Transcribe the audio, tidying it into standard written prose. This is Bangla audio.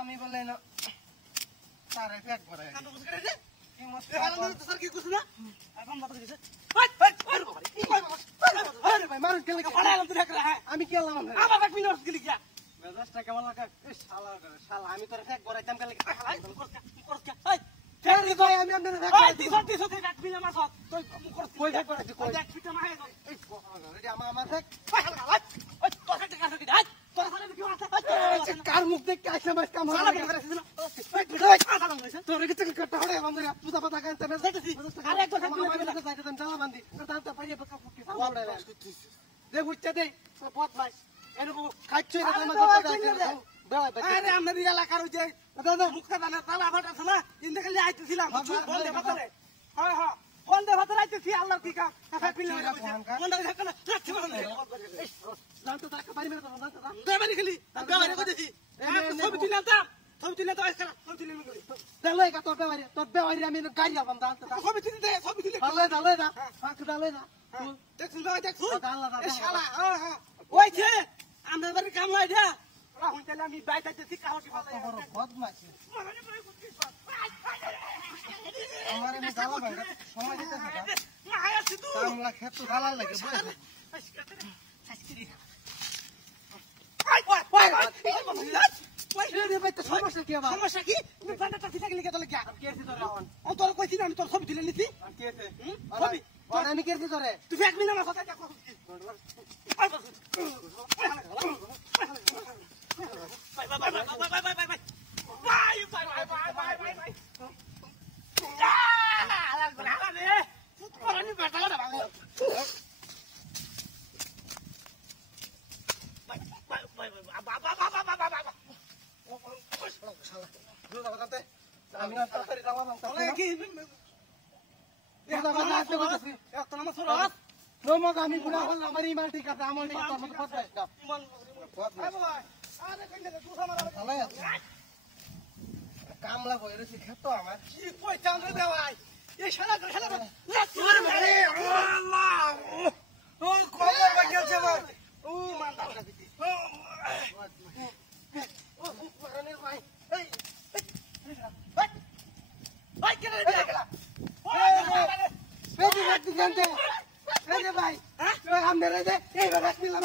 আমি বলে না তারে পেট ভরে কি মস্ত স্যার কি কিছু না এখন বাতা দিছে আরে ভাই মারুন কেন ফাড়ালাম তুই রাখলা আমি কি আলাম আমার এক মিনিট গলি গিয়া মেজাজটা কেমন লাগে শালা শালা আমি তোরে ফেক ভরাইতাম কেন করছ এই ফের ভাই আমি আপনারে ফেক ভরাই দিছি তুই এক মিনিট আমার সাথ তুই করছ কই ফেক ভরাই তুই কই এক ফিটা মাহে এই রেডি আমার ফেক ওই তোর ফেক কাছে কি আই তোর ফেক কি আছে কার মুখ দেখ কাছে মাস কাম হয় তোরে কি করতে হবে বন্ধুরা পূজা পাতা কানতে না যাইতেছি আরে একবার যাইতে যাইতে চালা বান্ধি তাতে পাইয়ে পাকা ফুটি সামনে দে বুঝতে দে পথ ভাই এরকম খাচ্ছই না আমার কথা আরে আমাদের এলাকার ওই যে দাদা মুখটা দানা তালা ফাটাছে না ইন্দে খালি আইতেছিলাম বন্ধে ভাতরে হ্যাঁ হ্যাঁ বন্ধে ভাতরে আইতেছি আল্লাহর কি কাম কাফে পিলে বন্ধে থাকে না রাখতে পারো না জানতো তাকে বাড়ি মেরে দাও জানতো দে বাড়ি খালি বেবারে কইতেছি ছবি তুলে আনতাম ছবি তুলে তো আইছরা ছবি তুলে নিবি দালাই কা তোর বেবারে আমি গাড়ি আলবাম জানতো ছবি তুলে দালাই দা ফাঁক দালাই দা দেখছ ভাই দেখছ এ শালা হ্যাঁ হ্যাঁ ওইছে আমরা বাড়ি কাম লাই দে রাহুল তাহলে আমি বাইতাইতেছি কাহটি ফালাই বড় বদমাশি আমারে আমি গালা ভাই সময় দিতে না না আছি তুই কামলা খেত গালা লাগে বল সাসকিরি সমস্যা কি আবার সমস্যা কি তুমি বান্দাটা ঠিক লাগলি কেতলে কি কেছি তোর রাহন ও তোর কইছি না আমি তোর ছবি তুলে নিছি কেছে ছবি আর আমি কেছি তোরে তুই এক মিনিট আমার সাথে দেখো bye bye bye bye bye bye bye bye bye bye bye bye লাগবে না রে পুতরানি বেটালা না বাবা বাই বাই বাই বাবা বাবা বাবা বাবা আমি না তাড়াতাড়ি যাওয়াম তাহলে কি এটা বাবা আসতে বলতেছি এত নাম সরস নমক আমি গুনাহ করলাম আমার ইমান ঠিক আছে আমার ঠিক আছে মত কথা না ইমান ভাই আরে কইলে তুই আমার ভালো আছে কামলা কইরে সে খেতো আমার কি কই চান রে ভাই এই শালা তোর ভাই আল্লাহ ও কমর বাগেছে ভাই ও মানটা দিতি ও পুরানের ভাই এই ভাই কেন রে গেলা বেদি বেদি জানতে রে ভাই হ্যাঁ আমরা রে এই বাগাস নিলাম